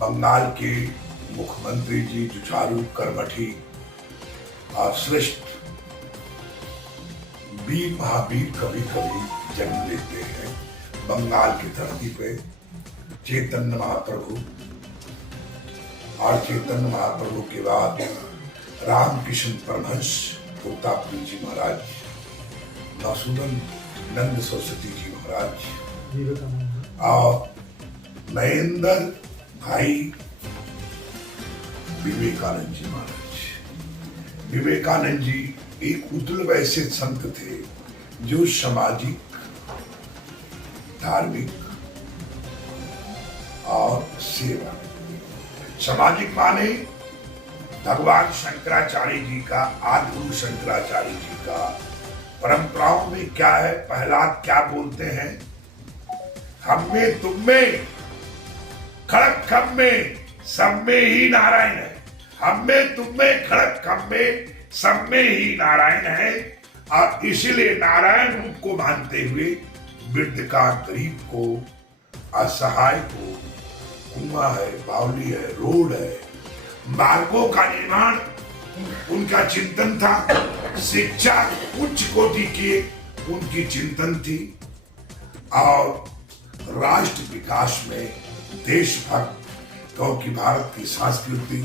बंगाल के मुख्यमंत्री जी जुझारू कर्मठी और श्रेष्ठ वीर महावीर कभी कभी जन्म लेते हैं। बंगाल की धरती पे चैतन्य महाप्रभु और चैतन्य महाप्रभु के बाद रामकृष्ण परमहंस तोतापुरी जी महाराज, मधुसूदन नंद सरस्वती जी महाराज और नरेंद्र भाई विवेकानंद जी महाराज। विवेकानंद जी एक उतल वैसे संत थे जो सामाजिक, धार्मिक और सेवा। सामाजिक माने भगवान शंकराचार्य जी का, आदि गुरु शंकराचार्य जी का परंपराओं में क्या है, प्रहलाद क्या बोलते हैं, हम में तुम में खड़क खम में सब में ही नारायण है। हम में तुम में खड़क खम में सब में ही नारायण है। और इसलिए नारायण उनको मानते हुए वृद्ध का, गरीब को, असहाय को, कुआं है, बावली है, रोड है, मार्गों का निर्माण उनका चिंतन था। शिक्षा उच्च कोटि की उनकी चिंतन थी और राष्ट्र विकास में देशभक्त, क्योंकि भारत की संस्कृति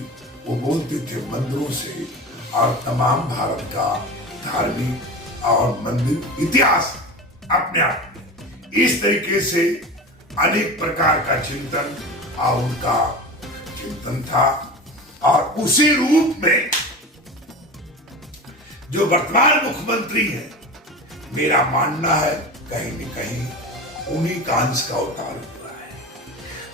वो बोलते थे मंदिरों से, और तमाम भारत का धार्मिक और मंदिर इतिहास अपने आप में इस तरीके से अनेक प्रकार का चिंतन और उनका चिंतन था। और उसी रूप में जो वर्तमान मुख्यमंत्री हैं, मेरा मानना है कहीं न कहीं उन्हीं का अंश का अवतार हुआ है।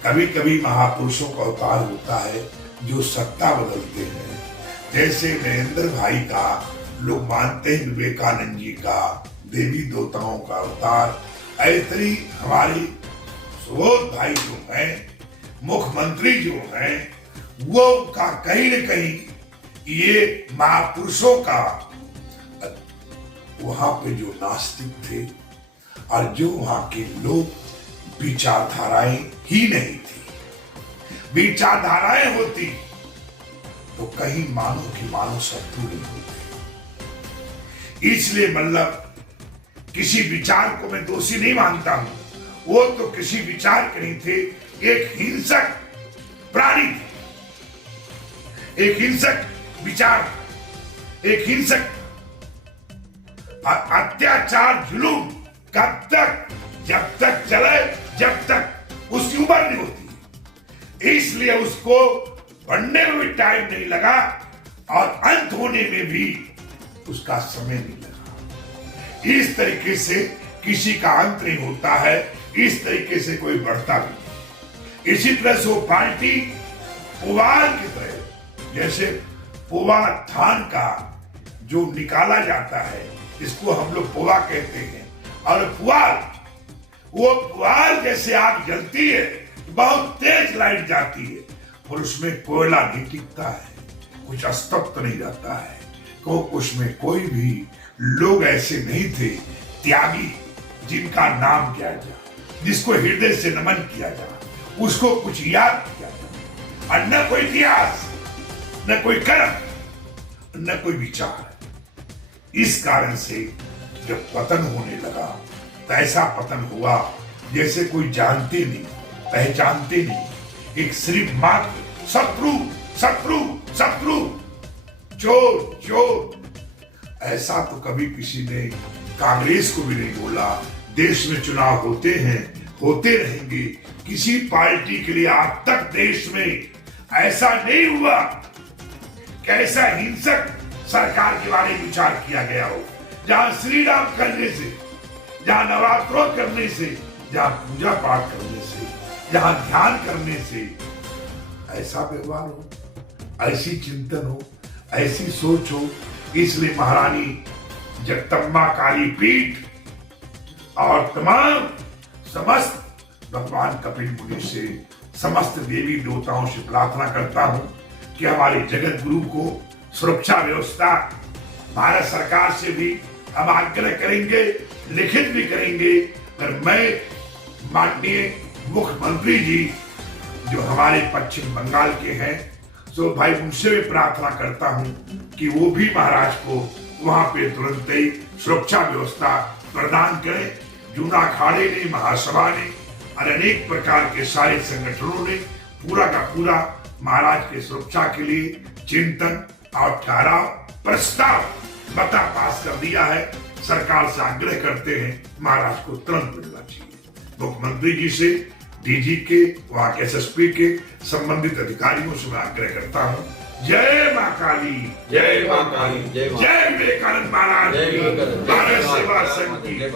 कभी कभी महापुरुषों का अवतार होता है जो सत्ता बदलते हैं, जैसे नरेंद्र भाई का लोग मानते हैं विवेकानंद जी का देवी देवताओं का अवतार। ऐसे ही हमारी सुबोध भाई जो हैं, मुख्यमंत्री जो हैं, वो का कहीं न कहीं ये महापुरुषों का, वहां पे जो नास्तिक थे और जो वहां के लोग विचारधाराएं ही नहीं थी। विचारधाराएं होती तो कहीं मानो कि मानो शत्रु नहीं होते। इसलिए मतलब किसी विचार को मैं दोषी नहीं मानता हूं, वो तो किसी विचार के नहीं थे, एक हिंसक प्राणी थे, एक हिंसक विचार, एक हिंसक अत्याचार जुलूम कब तक, जब तक चले, जब तक उसकी उम्र नहीं होती। इसलिए उसको बढ़ने में भी टाइम नहीं लगा और अंत होने में भी उसका समय नहीं लगा। इस तरीके से किसी का अंत नहीं होता है, इस तरीके से कोई बढ़ता भी नहीं। इसी तरह से वो पार्टी पुआल की तरह, जैसे पोवा धान का जो निकाला जाता है, इसको हम लोग पोवा कहते हैं, और पुआल, वो पुआल जैसे आग जलती है, बहुत तेज लाइट जाती है, और उसमें कोयला नहीं टिकता है, कुछ अस्तित्व नहीं रहता है, क्योंकि उसमें कोई भी लोग ऐसे नहीं थे त्यागी जिनका नाम किया जाए, जिसको हृदय से नमन किया जाए, उसको कुछ याद किया जाए। और न कोई इतिहास, न कोई कर्म, न कोई विचार। इस कारण से जब पतन होने लगा तो ऐसा पतन हुआ जैसे कोई जानते नहीं, पहचानते नहीं, एक सिर्फ मात्र शत्रु शत्रु शत्रु, चोर चोर। ऐसा तो कभी किसी ने कांग्रेस को भी नहीं बोला। देश में चुनाव होते हैं, होते रहेंगे, किसी पार्टी के लिए आज तक देश में ऐसा नहीं हुआ कि ऐसा हिंसक सरकार के बारे में विचार किया गया हो, जहां श्री राम करने से, जहां नवरात्रों करने से, जहां पूजा पाठ करने से, जहां ध्यान करने से ऐसा व्यवहार हो, ऐसी चिंतन हो, ऐसी सोच हो। इसलिए महारानी जगदम्बा काली पीठ और तमाम समस्त भगवान कपिल मुनि से, समस्त देवी देवताओं से प्रार्थना करता हूं कि हमारे जगत गुरु को सुरक्षा व्यवस्था, भारत सरकार से भी हम आग्रह करेंगे, लिखित भी करेंगे। और मैं माननीय मुख्यमंत्री जी जो हमारे पश्चिम बंगाल के हैं, तो भाई उनसे भी प्रार्थना करता हूं कि वो भी महाराज को वहां पे तुरंत ही सुरक्षा व्यवस्था प्रदान करें। जूना अखाड़े ने, महासभा ने और अनेक प्रकार के सारे संगठनों ने पूरा का पूरा महाराज के सुरक्षा के लिए चिंतन और ठहराव प्रस्ताव बता पास कर दिया है। सरकार से आग्रह करते हैं महाराज को तुरंत मिलना चाहिए। मुख्यमंत्री जी से, डीजी के, वहां के एसएसपी के, संबंधित अधिकारियों से मैं आग्रह करता हूं। जय मां काली, जय मां काली, जय विवेकानंद महाराज की, भारत सेवा संघ की।